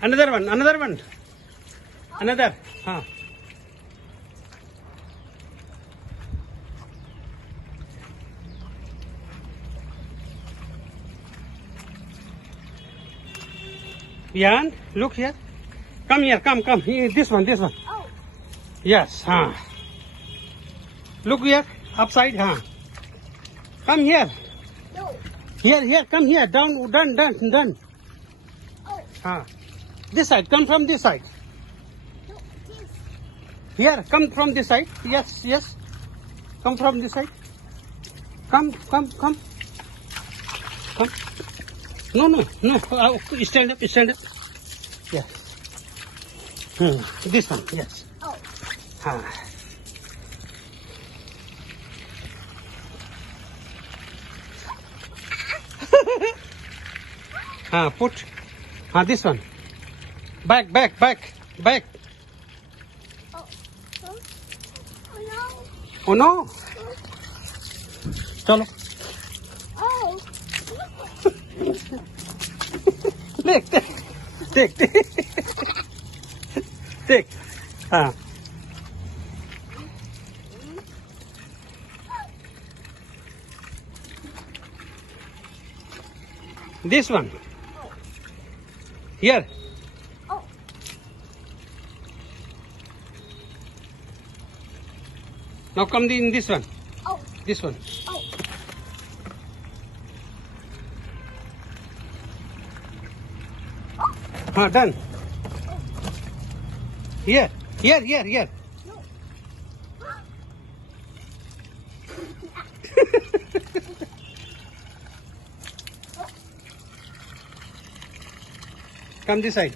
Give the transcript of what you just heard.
Another one, another one. Another. Huh. Yan, look here. Come here, come. Here, this one. Oh. Yes, huh. Look here, upside, huh. Come here. No. Here, come here. Down, done. Oh. Huh. This side, come from this side. No. This. Here, come from this side. Yes. Come from this side. Come. No. Stand up. Yes. This one, yes. Oh. Put. This one. Back. Oh. Oh. Oh no. Chalo. Oh. Take. This one. Here. Oh. Now come in this one. Oh. This one. Oh. Done. Here. No. Come this side.